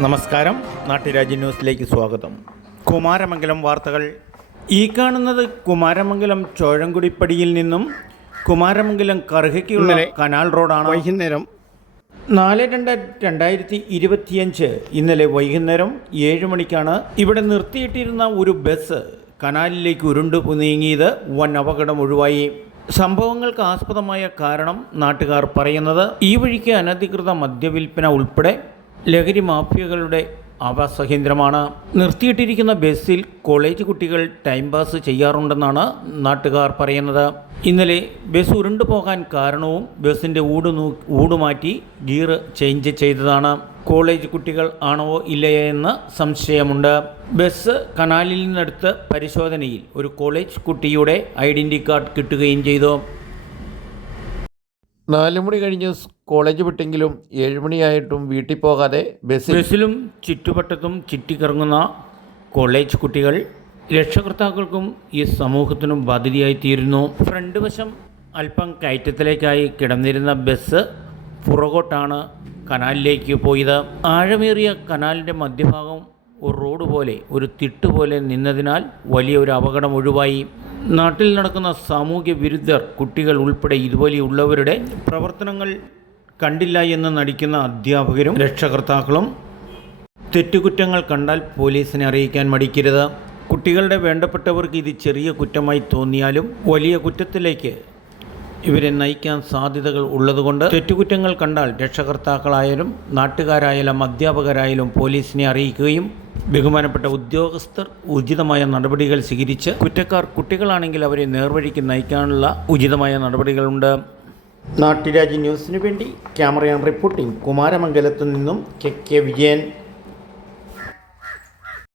നമസ്കാരം, നാട്ടുരാജ്യ ന്യൂസിലേക്ക് സ്വാഗതം. കുമാരമംഗലം വാർത്തകൾ. ഈ കാണുന്നത് കുമാരമംഗലം ചോഴംകുടിപ്പടിയിൽ നിന്നും കുമാരമംഗലം കറുകയ്ക്കുള്ള കനാൽ റോഡാണ്. വൈകുന്നേരം 4/2/2025 ഇന്നലെ വൈകുന്നേരം 7 മണിക്കാണ് ഇവിടെ നിർത്തിയിട്ടിരുന്ന ഒരു ബസ് കനാലിലേക്ക് ഉരുണ്ടു നീങ്ങിയത് വൻ അപകടം ഒഴിവായി. സംഭവങ്ങൾക്ക് ആസ്പദമായ കാരണം നാട്ടുകാർ പറയുന്നത് ഈ വഴിക്ക് അനധികൃത മദ്യവിൽപ്പന ഉൾപ്പെടെ ലഹരി മാഫിയകളുടെ ആവാസകേന്ദ്രമാണ്. നിർത്തിയിട്ടിരിക്കുന്ന ബസ്സിൽ കോളേജ് കുട്ടികൾ ടൈം പാസ് ചെയ്യാറുണ്ടെന്നാണ് നാട്ടുകാർ പറയുന്നത്. ഇന്നലെ ബസ് ഉരുണ്ടു പോകാൻ കാരണവും ബസ്സിൻ്റെ ഊടുമാറ്റി ഗിയർ ചേഞ്ച് ചെയ്തതാണ്. കോളേജ് കുട്ടികൾ ആണോ ഇല്ലയോ എന്ന് സംശയമുണ്ട്. ബസ് കനാലിൽ നിന്നെടുത്ത് പരിശോധനയിൽ ഒരു കോളേജ് കുട്ടിയുടെ ഐഡൻറ്റി കാർഡ് കിട്ടുകയും ചെയ്തു. 4 മണി കഴിഞ്ഞ് കോളേജ് വിട്ടെങ്കിലും 7 മണിയായിട്ടും വീട്ടിൽ പോകാതെ ബസ്സിലും ചുറ്റുവട്ടത്തും ചുറ്റിക്കറങ്ങുന്ന കോളേജ് കുട്ടികൾ രക്ഷകർത്താക്കൾക്കും ഈ സമൂഹത്തിനും ബാധ്യതയായിത്തീരുന്നു. ഫ്രണ്ട് വശം അല്പം കയറ്റത്തിലേക്കായി കിടന്നിരുന്ന ബസ് പുറകോട്ടാണ് കനാലിലേക്ക് പോയത്. ആഴമേറിയ കനാലിൻ്റെ മധ്യഭാഗം ഒരു റോഡ് പോലെ, ഒരു തിട്ടുപോലെ നിന്നതിനാൽ വലിയൊരു അപകടം ഒഴിവായി. നാട്ടിൽ നടക്കുന്ന സാമൂഹ്യ വിരുദ്ധർ, കുട്ടികൾ ഉൾപ്പെടെ ഇതുപോലെയുള്ളവരുടെ പ്രവർത്തനങ്ങൾ കണ്ടില്ല എന്ന് നടിക്കുന്ന അധ്യാപകരും രക്ഷകർത്താക്കളും തെറ്റുകുറ്റങ്ങൾ കണ്ടാൽ പോലീസിനെ അറിയിക്കാൻ മടിക്കരുത്. കുട്ടികളുടെ വേണ്ടപ്പെട്ടവർക്ക് ഇത് ചെറിയ കുറ്റമായി തോന്നിയാലും വലിയ കുറ്റത്തിലേക്ക് ഇവരെ നയിക്കാൻ സാധ്യതകൾ ഉള്ളതുകൊണ്ട് തെറ്റുകുറ്റങ്ങൾ കണ്ടാൽ രക്ഷകർത്താക്കളായാലും നാട്ടുകാരായാലും അധ്യാപകരായാലും പോലീസിനെ അറിയിക്കുകയും ബഹുമാനപ്പെട്ട ഉദ്യോഗസ്ഥർ ഉചിതമായ നടപടികൾ സ്വീകരിച്ച് കുറ്റക്കാർ കുട്ടികളാണെങ്കിൽ അവരെ നേർവഴിക്ക് നയിക്കാനുള്ള ഉചിതമായ നടപടികളുണ്ട്. നാട്ടുരാജ്യ ന്യൂസിനു വേണ്ടി ക്യാമറ ആൻഡ് റിപ്പോർട്ടിംഗ് കുമാരമംഗലത്തു നിന്നും കെ വിജയൻ.